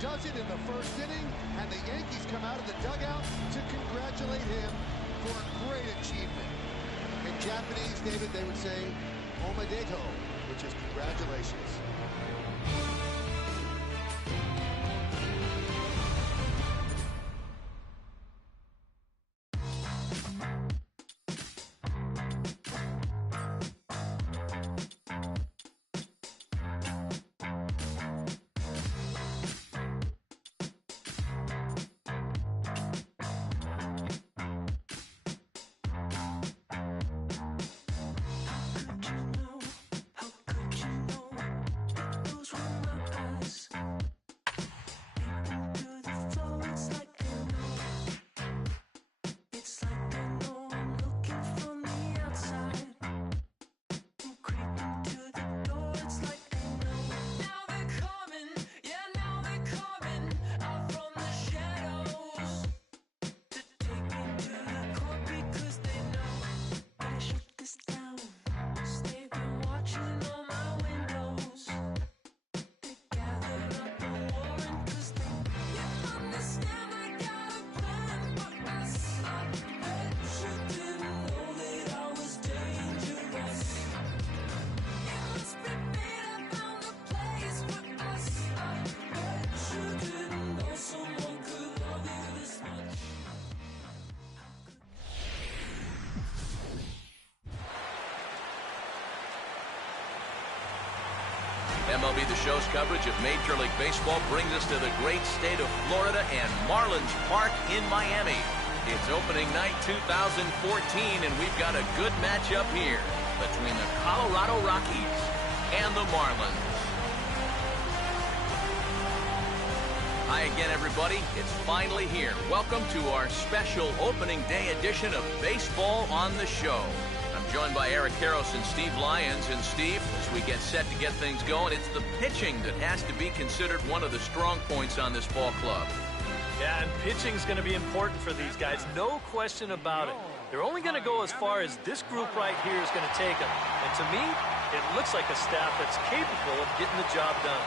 does it in the first inning, and the Yankees come out of the dugout to congratulate him for a great achievement. In Japanese, David, they would say omedeto, which is congratulations. MLB The Show's coverage of Major League Baseball brings us to the great state of Florida and Marlins Park in Miami. It's opening night 2014, and we've got a good matchup here between the Colorado Rockies and the Marlins. Hi again, everybody. It's finally here. Welcome to our special opening day edition of Baseball on the Show. I'm joined by Eric Karros and Steve Lyons. And Steve, as we get set to get things going, it's the pitching that has to be considered one of the strong points on this ball club. Yeah, and pitching's going to be important for these guys, no question about it. They're only going to go as far as this group right here is going to take them. And to me, it looks like a staff that's capable of getting the job done.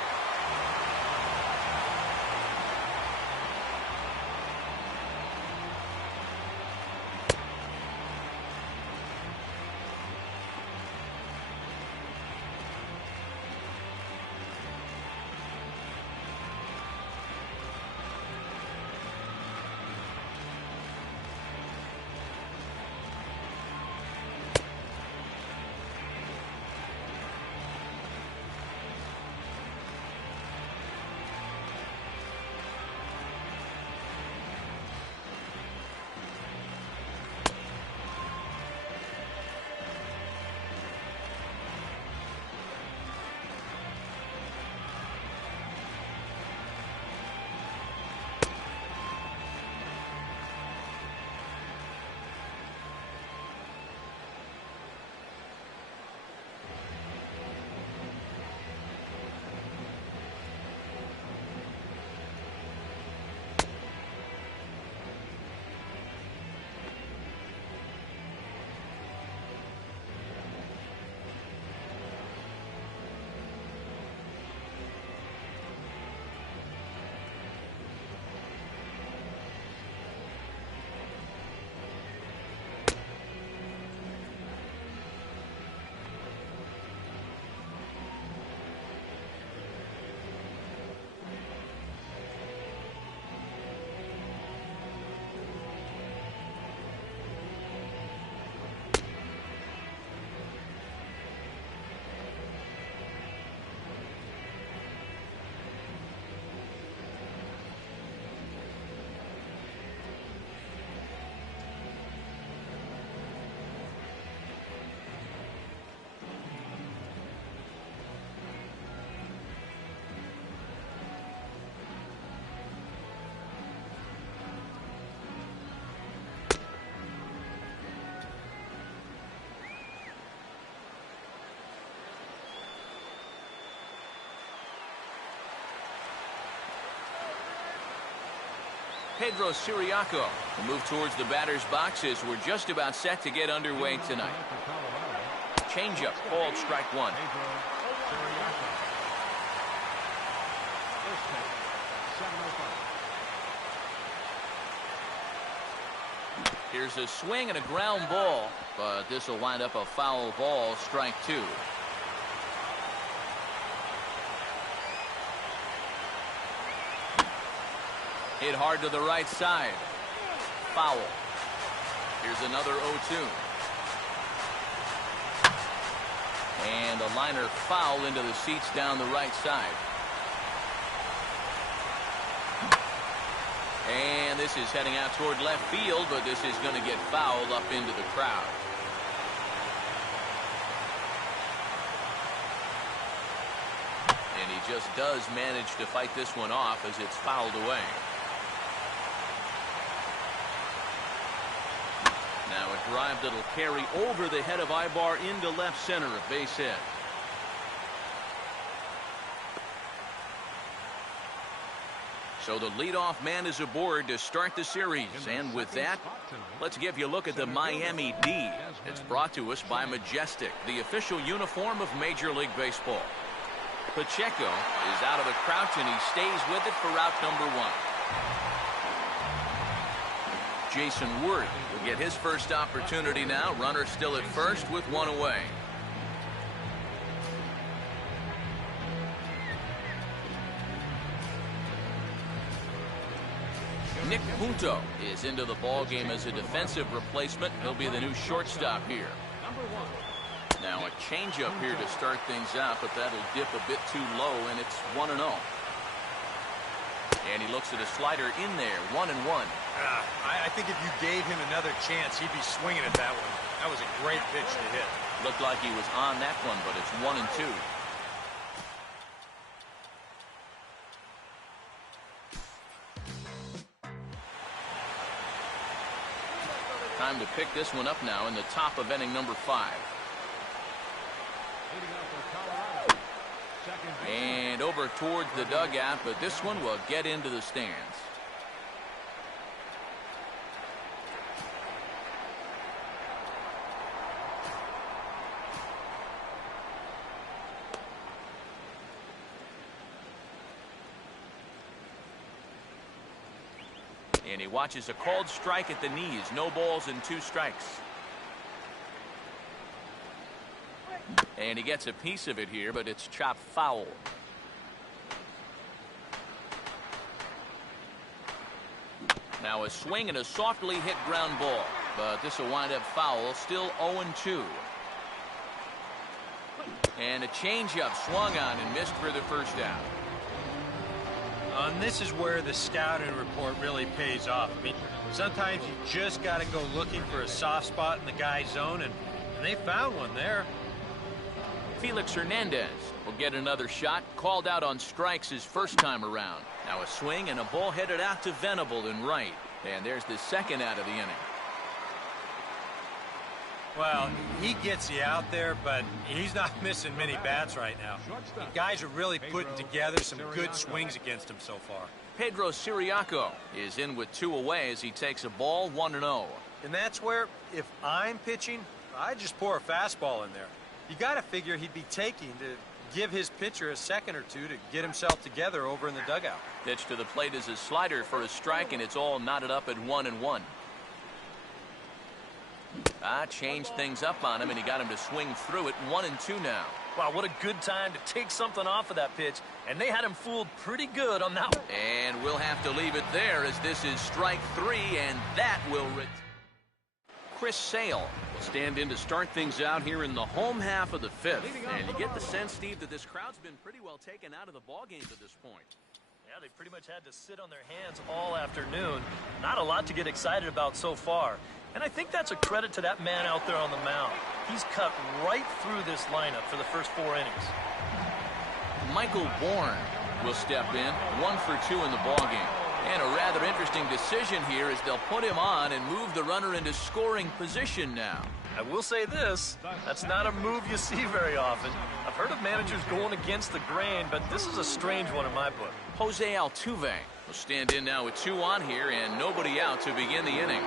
Pedro Siriaco will move towards the batter's boxes. We're just about set to get underway tonight. Changeup called strike one. Here's a swing and a ground ball, but this will wind up a foul ball, strike 2. Hit hard to the right side. Foul. Here's another 0-2. And a liner foul into the seats down the right side. And this is heading out toward left field, but this is going to get fouled up into the crowd. And he just does manage to fight this one off as it's fouled away. Now a drive that'll carry over the head of Ibar into left center of base hit. So the leadoff man is aboard to start the series. And with that, let's give you a look at the Miami D. It's brought to us by Majestic, the official uniform of Major League Baseball. Pacheco is out of the crouch and he stays with it for route number 1. Jason Worth will get his first opportunity now. Runner still at first with 1 away. Nick Punto is into the ball game as a defensive replacement. He'll be the new shortstop here. Now a changeup here to start things out, but that'll dip a bit too low, and it's 1-0. And he looks at a slider in there, 1-1. I think if you gave him another chance, he'd be swinging at that one. That was a great pitch to hit. Looked like he was on that one, but it's 1-2. Time to pick this one up now in the top of inning number 5. And over towards the dugout, but this one will get into the stands. And he watches a called strike at the knees. No balls and 2 strikes. And he gets a piece of it here, but it's chopped foul. Now a swing and a softly hit ground ball, but this will wind up foul. Still 0-2. And a changeup swung on and missed for the first out. And this is where the scouting report really pays off. I mean, sometimes you just got to go looking for a soft spot in the guy's zone, and they found one there. Felix Hernandez will get another shot. Called out on strikes his first time around. Now a swing and a ball headed out to Venable in right. And there's the second out of the inning. Well, he gets you out there, but he's not missing many bats right now. The guys are really putting together some good swings against him so far. Pedro Siriaco is in with 2 away as he takes a ball, 1-0. And that's where, if I'm pitching, I just pour a fastball in there. You got to figure he'd be taking to give his pitcher a second or 2 to get himself together over in the dugout. Pitch to the plate is a slider for a strike, and it's all knotted up at 1-1. Changed things up on him, and he got him to swing through it. 1-2 now. Wow, what a good time to take something off of that pitch, and they had him fooled pretty good on that one. And we'll have to leave it there as this is strike 3, and that will Chris Sale will stand in to start things out here in the home half of the 5th. And you get the sense, Steve, that this crowd's been pretty well taken out of the ballgame to this point. Yeah, they pretty much had to sit on their hands all afternoon. Not a lot to get excited about so far. And I think that's a credit to that man out there on the mound. He's cut right through this lineup for the first 4 innings. Michael Bourne will step in, 1 for 2 in the ballgame. And a rather interesting decision here as they'll put him on and move the runner into scoring position now. I will say this, that's not a move you see very often. I've heard of managers going against the grain, but this is a strange one in my book. Jose Altuve will stand in now with 2 on here and nobody out to begin the inning.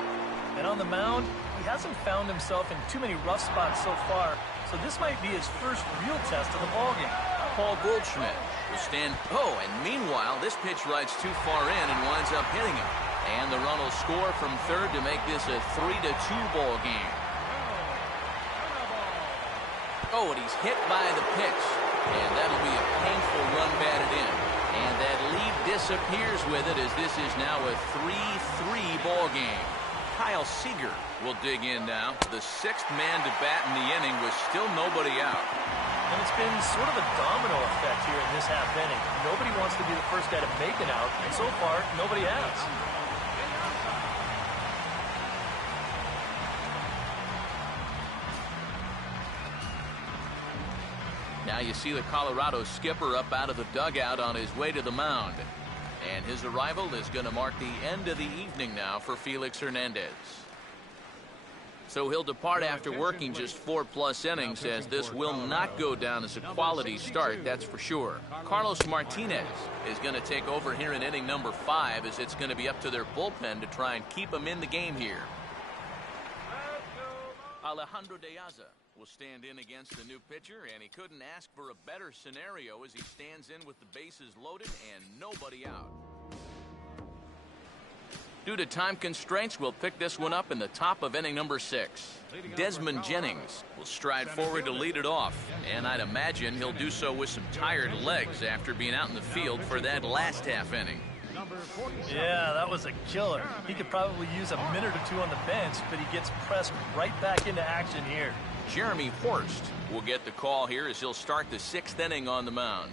And on the mound, he hasn't found himself in too many rough spots so far, so this might be his first real test of the ballgame. Paul Goldschmidt will stand. Oh, and meanwhile, this pitch rides too far in and winds up hitting him. And the run will score from third to make this a 3-2 ball game. Oh, and he's hit by the pitch. And that'll be a painful run batted in. And that lead disappears with it as this is now a 3-3 ball game. Kyle Seager will dig in now. The sixth man to bat in the inning with still nobody out. And it's been sort of a domino effect here in this half inning. Nobody wants to be the first guy to make an out, and so far, nobody has. Now you see the Colorado skipper up out of the dugout on his way to the mound. And his arrival is going to mark the end of the evening now for Felix Hernandez. So he'll depart after working just 4+ innings, as this will not go down as a quality start, that's for sure. Carlos Martinez is going to take over here in inning number 5, as it's going to be up to their bullpen to try and keep him in the game here. Alejandro De Aza will stand in against the new pitcher, and he couldn't ask for a better scenario as he stands in with the bases loaded and nobody out. Due to time constraints, we'll pick this one up in the top of inning number 6. Desmond Jennings will stride forward to lead it off, and I'd imagine he'll do so with some tired legs after being out in the field for that last half inning. Yeah, that was a killer. He could probably use a minute or two on the bench, but he gets pressed right back into action here. Jeremy Horst will get the call here as he'll start the 6th inning on the mound.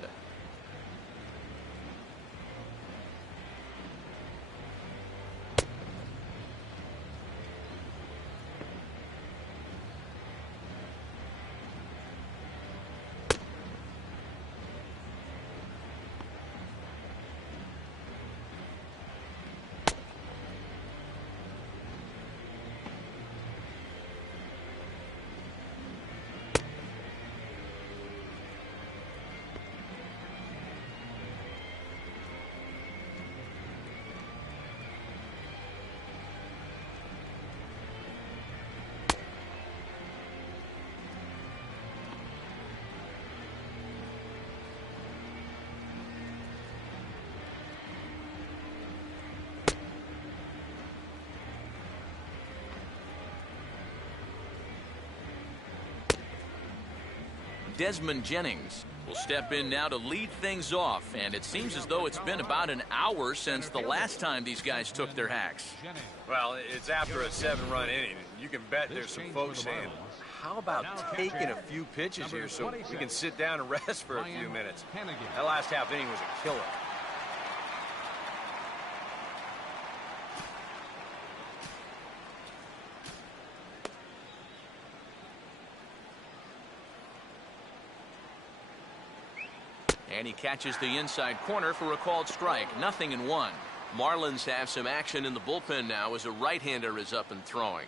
Desmond Jennings will step in now to lead things off, and it seems as though it's been about an hour since the last time these guys took their hacks. Well, it's after a 7-run inning. You can bet there's some folks saying, how about taking a few pitches here so we can sit down and rest for a few minutes? That last half inning was a killer. And he catches the inside corner for a called strike. 0-1. Marlins have some action in the bullpen now as a right-hander is up and throwing.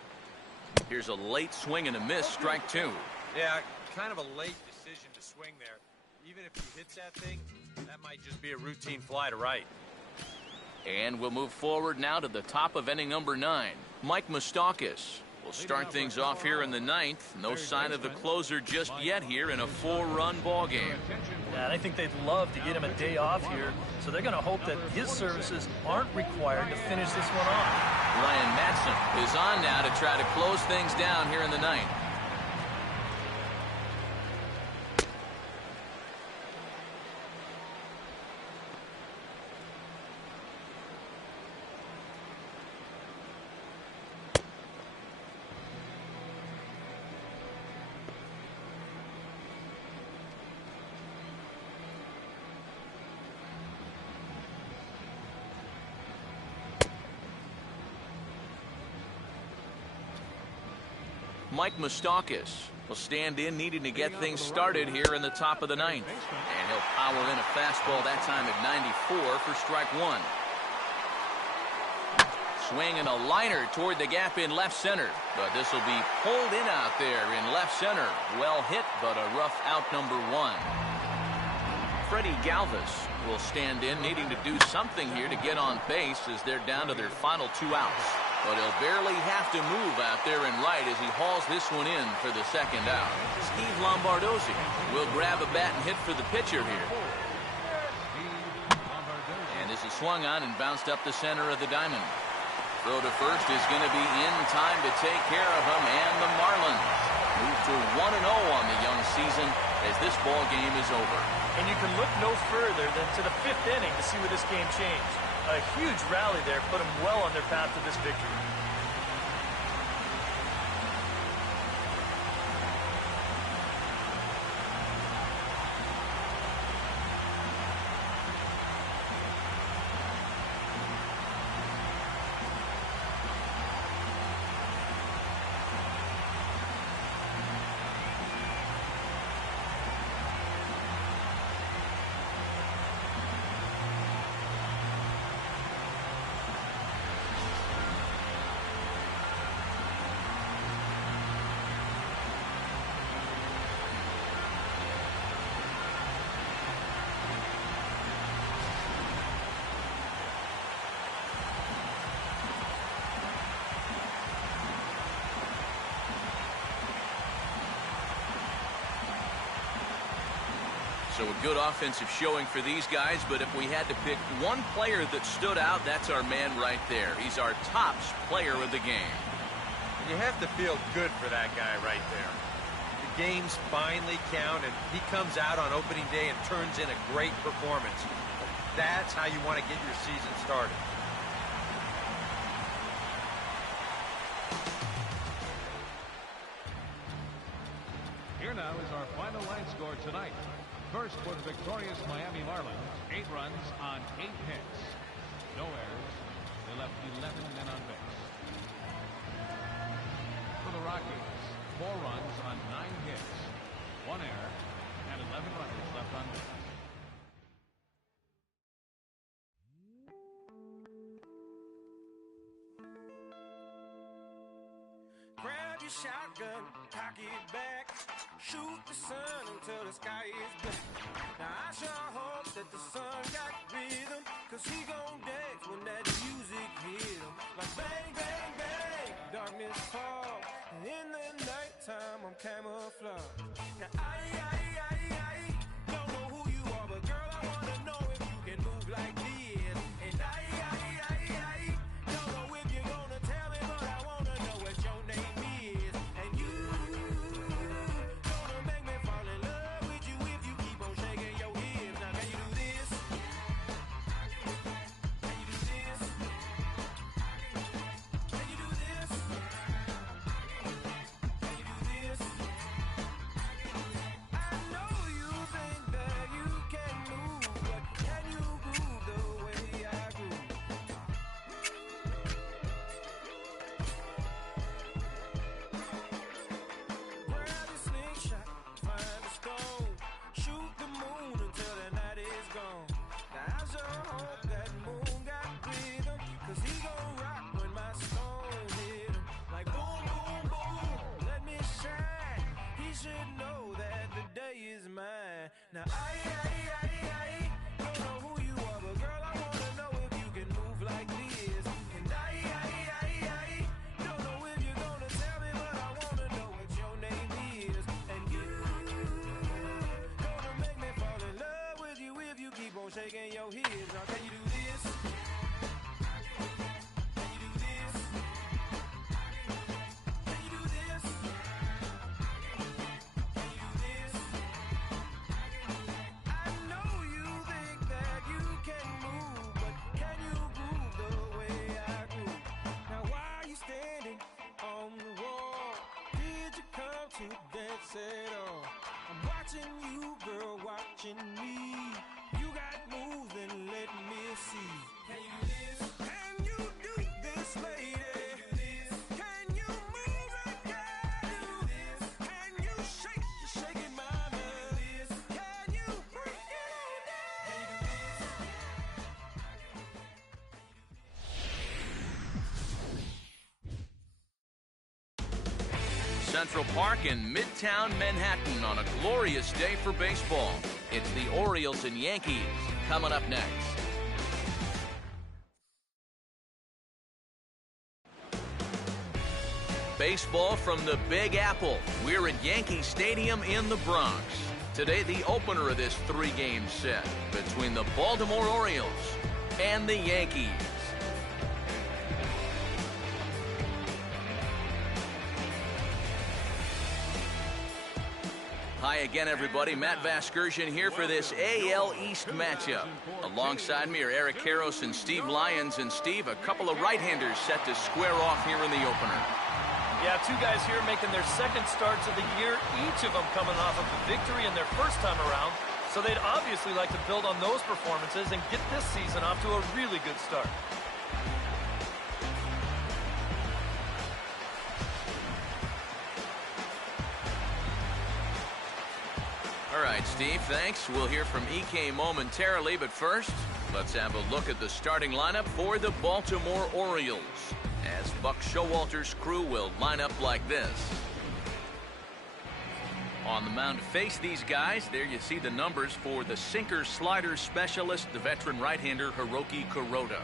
Here's a late swing and a miss, strike 2. Yeah, kind of a late decision to swing there. Even if he hits that thing, that might just be a routine fly to right. And we'll move forward now to the top of inning number 9. Mike Moustakas will start things off here in the 9th. No sign of the closer just yet here in a 4-run ball game. Yeah, and I think they'd love to get him a day off here, so they're going to hope that his services aren't required to finish this one off. Ryan Madsen is on now to try to close things down here in the 9th. Mike Moustakas will stand in, needing to get things started here in the top of the 9th. And he'll power in a fastball that time at 94 for strike 1. Swinging a liner toward the gap in left center. But this will be pulled in out there in left center. Well hit, but a rough out number 1. Freddie Galvis will stand in, needing to do something here to get on base as they're down to their final 2 outs. But he'll barely have to move out there in right as he hauls this one in for the 2nd out. Steve Lombardozzi will grab a bat and hit for the pitcher here. swung on and bounced up the center of the diamond. Throw to first is going to be in time to take care of him, and the Marlins move to 1-0 on the young season as this ball game is over. And you can look no further than to the 5th inning to see where this game changed. A huge rally there put them well on their path to this victory. So a good offensive showing for these guys, but if we had to pick one player that stood out, that's our man right there. He's our top player of the game. You have to feel good for that guy right there. The games finally count, and he comes out on opening day and turns in a great performance. That's how you want to get your season started. Here now is our final line score tonight. First for the victorious Miami Marlins, 8 runs on 8 hits. No errors. They left 11 men on base. For the Rockies, 4 runs on 9 hits. 1 error and 11 runners left on base. Grab your shotgun, cock it back, shoot the sun until the sky is black. Now I sure hope that the sun got rhythm, cause he gon' dance when that music hit him. Like bang, bang, bang, darkness fall, and in the nighttime I'm camouflage. Now I don't know who you are, but girl I wanna know if you can move like this. And I don't know if you're gonna tell me, but I wanna know what your name is. And you gonna make me fall in love with you if you keep on shaking your hips. Now can you do this? Can you do this? Can you do this? Can you do this? I know you think that you can move, but can you groove the way I groove? Grab your slingshot, find a stone, shoot the moon until the night is gone. Now I sure hope that moon got rhythm, cause he gon' rock when my stone hit him. Like boom, boom, boom, let me shine. He should know that the day is mine. Now I don't know who you are, but girl I wanna know if you can move like this. And I don't know if you're gonna tell me, but I wanna know what your name is. And you gonna make me fall in love with you if you keep on shaking your hips. Now can you do this? Can you do this? Can you do this? Can you do this? I know you think that you can move, but can you groove the way I groove? Now why are you standing on the wall? Did you come to dance at all? I'm watching you, girl, watching me. You got moves, then let me see. Can you do this? Can you do this, lady? Can you move like I do? Can you shake? You're shaking my mind. Can you break it on down? Central Park in Midtown Manhattan on a glorious day for baseball. It's the Orioles and Yankees coming up next. Baseball from the Big Apple. We're at Yankee Stadium in the Bronx. Today, the opener of this 3-game set between the Baltimore Orioles and the Yankees. Hi again, everybody. Matt Vasgersian here for this AL East matchup. Alongside me are Eric Karros and Steve Lyons. And Steve, a couple of right-handers set to square off here in the opener. Yeah, two guys here making their second starts of the year, each of them coming off of a victory in their first time around. So they'd obviously like to build on those performances and get this season off to a really good start. All right, Steve, thanks. We'll hear from EK momentarily, but first, let's have a look at the starting lineup for the Baltimore Orioles, as Buck Showalter's crew will line up like this. On the mound to face these guys, there you see the numbers for the sinker-slider specialist, the veteran right-hander Hiroki Kuroda.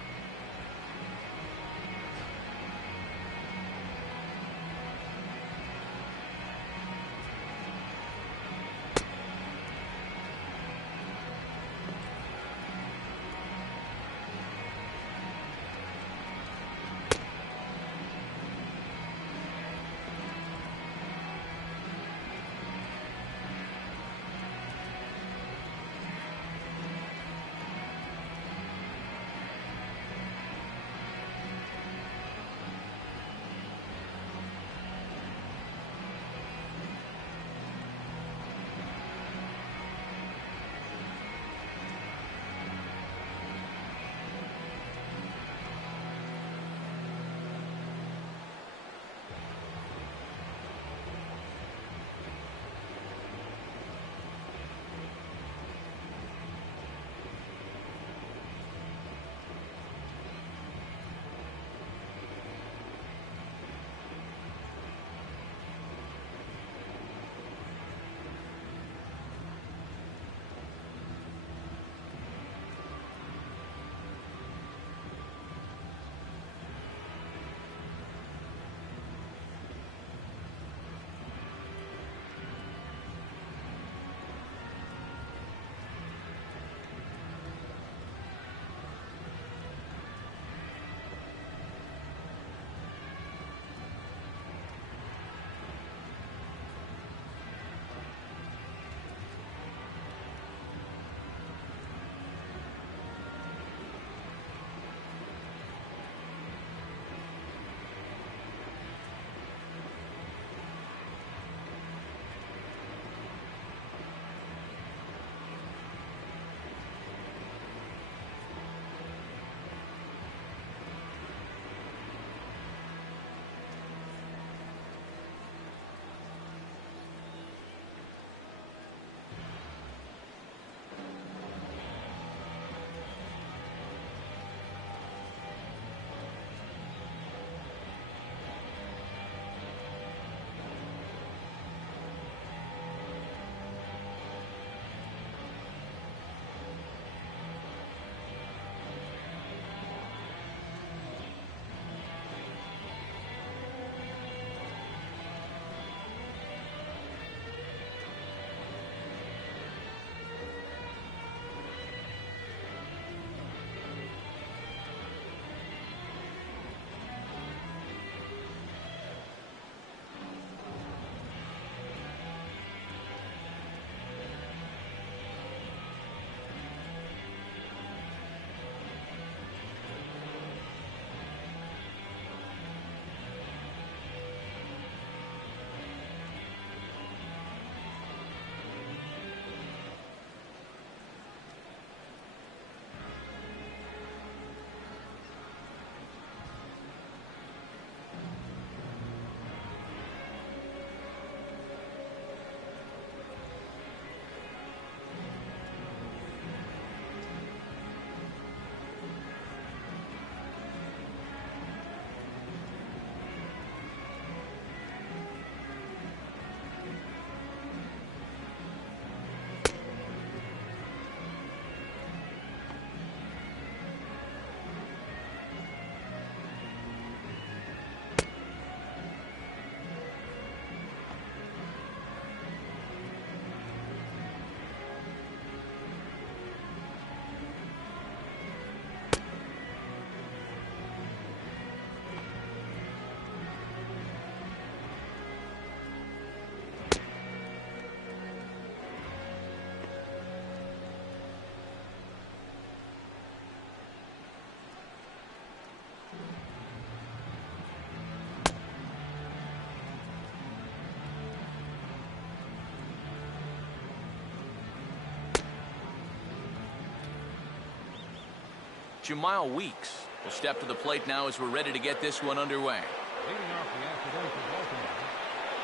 Jamal Weeks will step to the plate now as we're ready to get this one underway. Leading off the afternoon for Baltimore.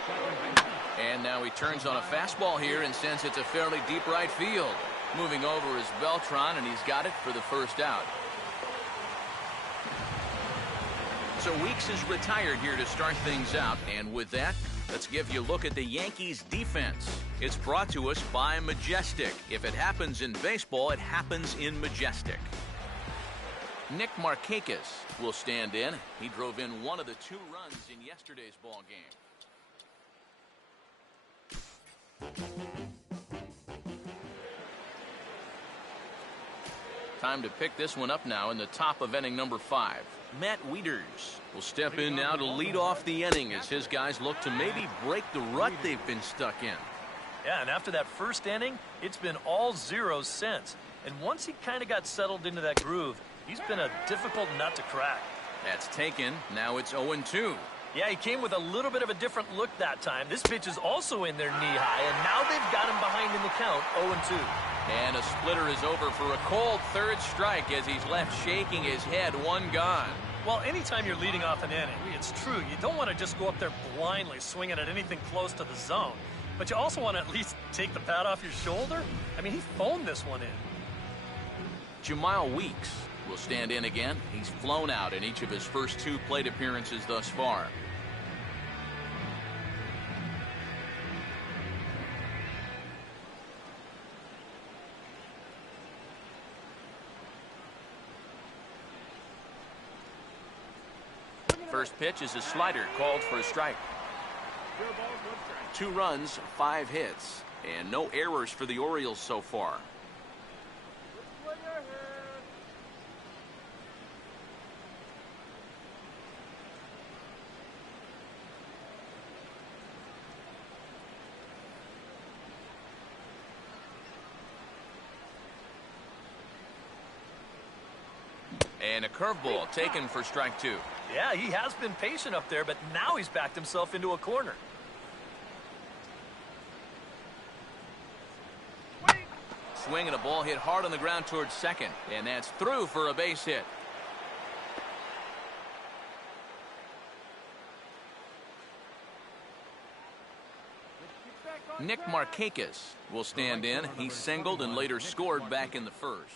Second base. And now he turns on a fastball here and sends it to fairly deep right field. Moving over is Beltran, and he's got it for the first out. So Weeks is retired here to start things out, and with that, let's give you a look at the Yankees defense. It's brought to us by Majestic. If it happens in baseball, it happens in Majestic. Nick Markakis will stand in. He drove in one of the 2 runs in yesterday's ball game. Time to pick this one up now in the top of inning number 5. Matt Wieters will step in now to lead off the inning as his guys look to maybe break the rut they've been stuck in. Yeah, and after that first inning, it's been all zeros since. And once he kind of got settled into that groove, he's been a difficult nut to crack. That's taken. Now it's 0-2. Yeah, he came with a little bit of a different look that time. This pitch is also in their knee high, and now they've got him behind in the count, 0-2. And a splitter is over for a cold third strike as he's left shaking his head. 1 gone. Well, anytime you're leading off an inning, it's true, you don't want to just go up there blindly swinging at anything close to the zone. But you also want to at least take the pad off your shoulder. I mean, he phoned this one in. Jamal Weeks will stand in again. He's flown out in each of his first 2 plate appearances thus far. First pitch is a slider called for a strike. 2 runs, 5 hits, and no errors for the Orioles so far. And a curveball taken for strike 2. Yeah, he has been patient up there, but now he's backed himself into a corner. Swing and a ball hit hard on the ground towards second, and that's through for a base hit. Nick Markakis will stand in. He singled and later scored back in the first.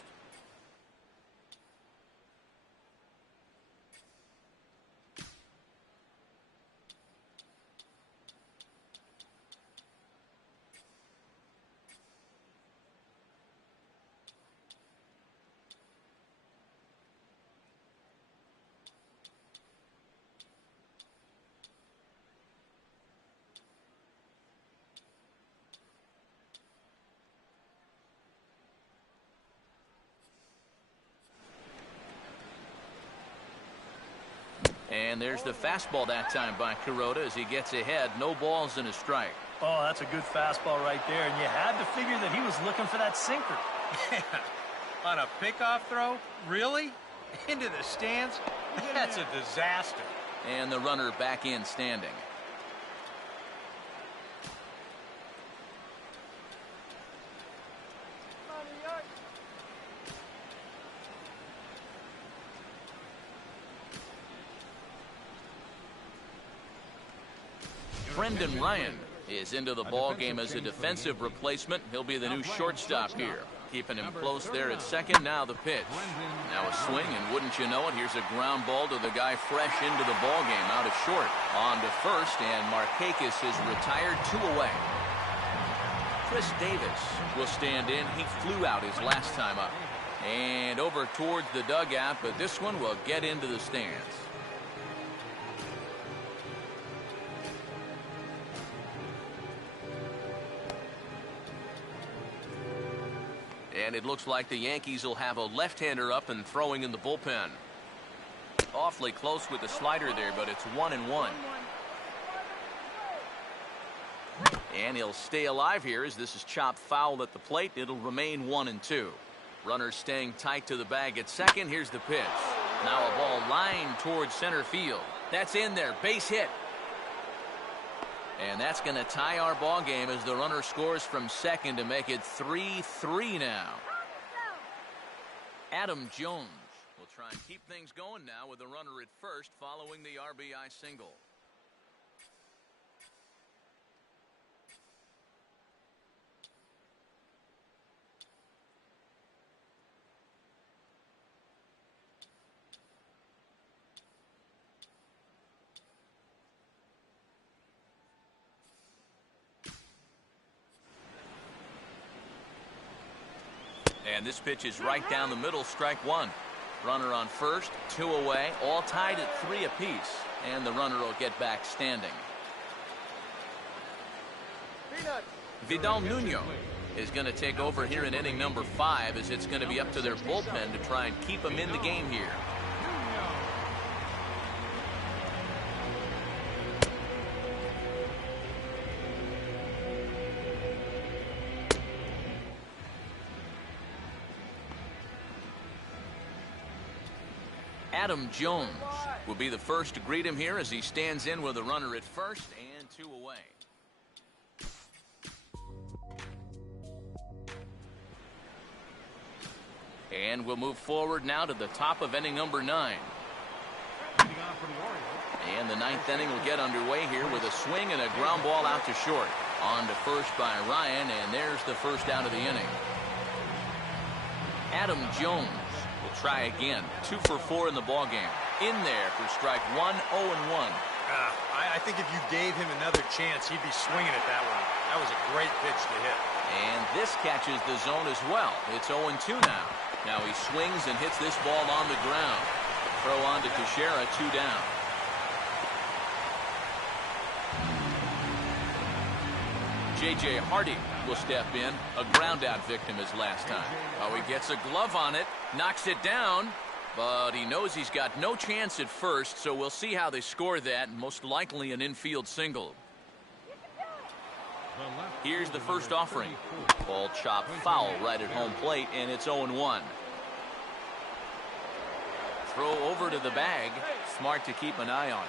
And there's the fastball that time by Kuroda as he gets ahead. No balls and a strike. Oh, that's a good fastball right there, and you had to figure that he was looking for that sinker. On a pickoff throw? Really? Into the stands? That's a disaster. And the runner back in standing. Brendan Ryan is into the ball game as a defensive replacement. He'll be the new shortstop here. Keeping him close there at second. Now the pitch. Now a swing, and wouldn't you know it, here's a ground ball to the guy fresh into the ball game out of short. On to first, and Markakis is retired, 2 away. Chris Davis will stand in. He flew out his last time up. And over towards the dugout, but this one will get into the stands. And it looks like the Yankees will have a left-hander up and throwing in the bullpen. Awfully close with the slider there, but it's 1-1. And he'll stay alive here as this is chopped foul at the plate. It'll remain 1-2. Runners staying tight to the bag at second. Here's the pitch. Now a ball lined towards center field. That's in there. Base hit. And that's going to tie our ball game as the runner scores from second to make it 3-3 now. Adam Jones try and keep things going now with a runner at first following the RBI single. And this pitch is right down the middle, strike one. Runner on first, 2 away, all tied at 3 apiece. And the runner will get back standing. Vidal Nuno is going to take over here in inning number 5, as it's going to be up to their bullpen to try and keep him in the game here. Adam Jones will be the first to greet him here as he stands in with a runner at first and 2 away. And we'll move forward now to the top of inning number 9. And the 9th inning will get underway here with a swing and a ground ball out to short. On to first by Ryan, and there's the first out of the inning. Adam Jones will try again. 2 for 4 in the ballgame. In there for strike 1, 0-1. I think if you gave him another chance, he'd be swinging at that one. That was a great pitch to hit. And this catches the zone as well. It's 0-2 now. Now he swings and hits this ball on the ground. Throw on to Teixeira, 2 down. J.J. Hardy will step in. A ground out victim his last time. Oh, he gets a glove on it, knocks it down, but he knows he's got no chance at first, so we'll see how they score that. Most likely an infield single. Here's the first offering. Ball chopped foul right at home plate, and it's 0-1. Throw over to the bag. Smart to keep an eye on it.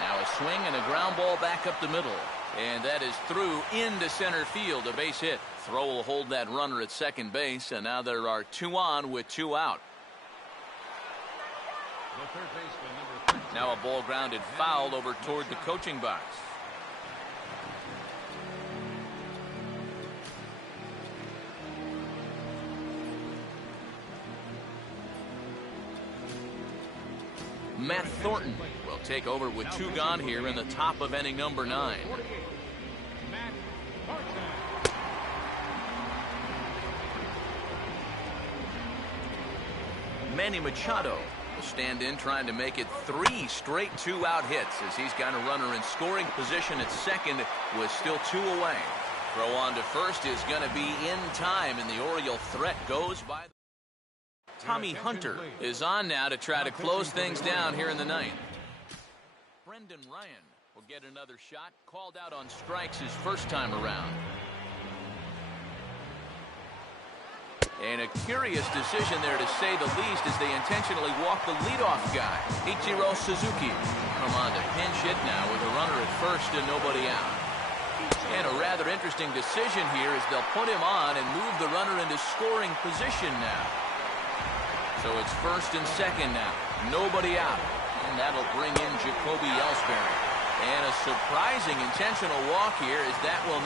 Now a swing and a ground ball back up the middle. And that is through into center field. A base hit. Throw will hold that runner at second base, and now there are 2 on with 2 out. Now a ball grounded foul over toward the coaching box. Matt Thornton will take over with 2 gone here in the top of inning number 9. Manny Machado will stand in, trying to make it 3 straight 2-out hits, as he's got a runner in scoring position at second with still 2 away. Throw on to first is going to be in time, and the Oriole threat goes by. Tommy Hunter is on now to try to close things down here in the 9th. Brendan Ryan will get another shot, called out on strikes his first time around. And a curious decision there, to say the least, as they intentionally walk the leadoff guy, Ichiro Suzuki. Come on to pinch hit now with a runner at first and nobody out. And a rather interesting decision here, as they'll put him on and move the runner into scoring position now. So it's first and second now. Nobody out. And that'll bring in Jacoby Ellsbury. And a surprising intentional walk here, as that will